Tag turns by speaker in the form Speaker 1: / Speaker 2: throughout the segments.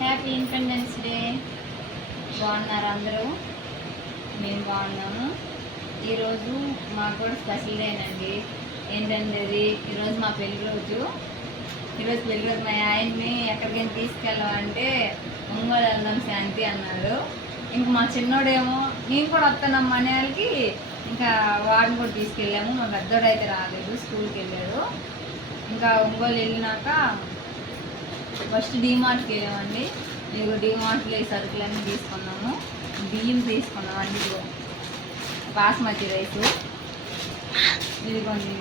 Speaker 1: Happy independence day బాగున్నారు అందరూ? మేము బాగున్నాము. ఈరోజు మాకు కూడా స్పెషల్ డేనండి ఏంటంటే ఈరోజు మా పెళ్ళి రోజు. ఈరోజు పెళ్ళి రోజు మా ఆయన్ని ఎక్కడికైనా తీసుకెళ్ళామంటే ఒంగోలు వెళ్దాం శాంతి అన్నారు. ఇంక మా చిన్నోడేమో నేను కూడా వస్తాను అనే ఇంకా వాడిని కూడా తీసుకెళ్ళాము. మా పెద్దోడు అయితే రాలేదు స్కూల్కి వెళ్ళాడు. ఇంకా ఒంగోలు వెళ్ళినాక ఫస్ట్ డీమార్ట్కి వెళ్ళామండి. ఇదిగో డీమార్ట్లో ఈ సరుకులన్నీ తీసుకున్నాము. బియ్యం తీసుకున్నాం అండి ఇదిగో. బాస్మతి రైస్. ఇదిగోండి.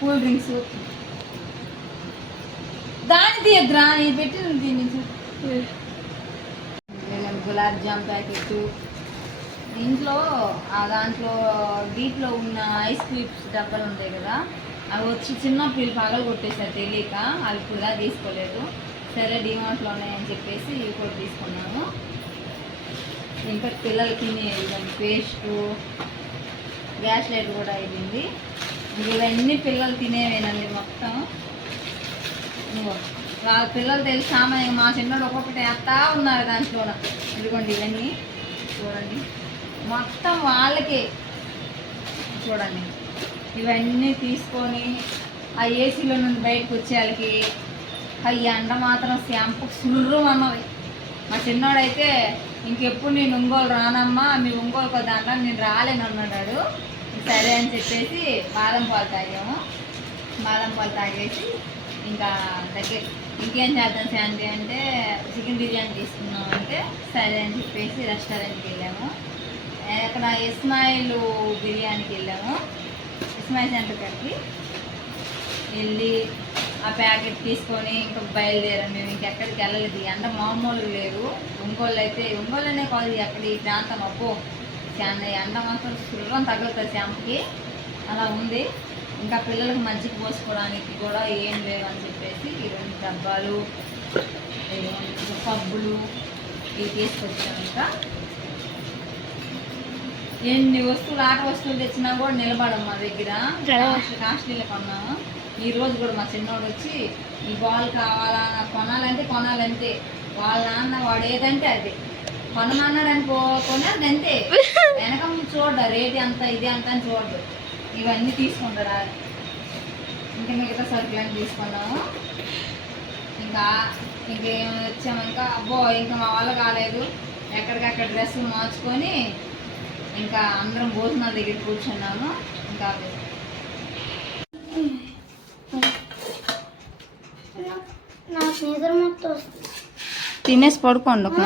Speaker 1: Cool drinks. దాని తీయద్దురా ఇది పెట్టి దీన్ని. గులాబ్ జామ్ ప్యాకెట్ ఇంట్లో ఆ దాంట్లో వీటిలో ఉన్న ఐస్ క్రీమ్స్ డబ్బాలు ఉంటాయి కదా అవి వచ్చి చిన్న పిల్లలు పగలు కొట్టేసారు తెలియక అవి కూడా తీసుకోలేదు. సరే డిమార్ట్లో ఉన్నాయని చెప్పేసి ఇవి కూడా తీసుకున్నాము ఇంకా పిల్లలు తినే పేస్టు గ్యాస్ లైట్ కూడా అయిపోయింది. ఇవన్నీ పిల్లలు తినేవేనండి మొత్తం. వాళ్ళ పిల్లలు తెలిసి సామాన్యంగా మా చిన్నోడు ఒక్కొక్కటి వేస్తా ఉన్నారు దాంట్లో ఇదిగోండి ఇవన్నీ. చూడండి. మొత్తం వాళ్ళకే. చూడండి. ఇవన్నీ తీసుకొని ఆ ఏసీలో నుండి బయటకు వచ్చే వాళ్ళకి అవి ఎండ మాత్రం శాంపు సుర్రం అన్నవి మా చిన్నోడైతే ఇంకెప్పుడు నేను ఒంగోలు రానమ్మా మీ ఒంగోలు కదా అన్నా నేను రాలేను అన్నాడు సరే అని చెప్పేసి బాదం పాలు తాగాము. బాదం పాలు తాగేసి ఇంకా దగ్గర ఇంకేం చేద్దాం శాంతి అంటే చికెన్ బిర్యానీ తీసుకున్నాం అంటే సరే అని చెప్పేసి రెస్టారెంట్కి వెళ్ళాము. అక్కడ ఇస్మాయిల్ బిర్యానీకి వెళ్ళాము. ఇస్మాయిల్ సెంటర్ కాడికి వెళ్ళి ఆ ప్యాకెట్ తీసుకొని ఇంకా బయలుదేరాం మేము. ఇంకెక్కడికి వెళ్ళలేదు. ఈ ఎండ మామూలు లేదు. ఒంగోలు అయితే ఒంగోలునే కాదు అక్కడ ఈ ప్రాంతం. అబ్బో చాలా ఎండ మాత్రం శుభ్రం తగులుతుంది శాంపుకి అలా ఉంది. ఇంకా పిల్లలకు మంచికి పోసుకోవడానికి కూడా ఏం లేవు అని చెప్పేసి ఈ రెండు డబ్బాలు పబ్బులు ఇవి తీసుకొచ్చాం ఇంకా. ఎన్ని వస్తువులు ఆట వస్తువులు తెచ్చినా కూడా నిలబడం మా దగ్గర. కాస్ట్- కాస్ట్లీలో కొన్నాము ఈ రోజు కూడా మా చిన్నోడు వచ్చి ఈ బాల్ కావాలా? కొనాలంటే కొనాలంతే. వాళ్ళ నాన్న వాడు ఏదంటే అది. కొనమన్నాడు అనుకో కొనేది అంతే. వెనక ముందు చూడ రేట్ ఎంత ఇది ఎంత అని చూడడు. ఇవన్నీ తీసుకుంటారా? ఇంకా మిగతా సరుకులన్నీ తీసుకున్నాము ఇంకా ఇంకేం వచ్చాము ఇంకా అబ్బో ఇంకా మా వల్ల కాలేదు. ఎక్కడికక్కడ డ్రెస్ మార్చుకొని ఇంకా అందరం భోజనాల దగ్గర కూర్చున్నాము. ఇంకా తినేసి పడుకోండి ఒక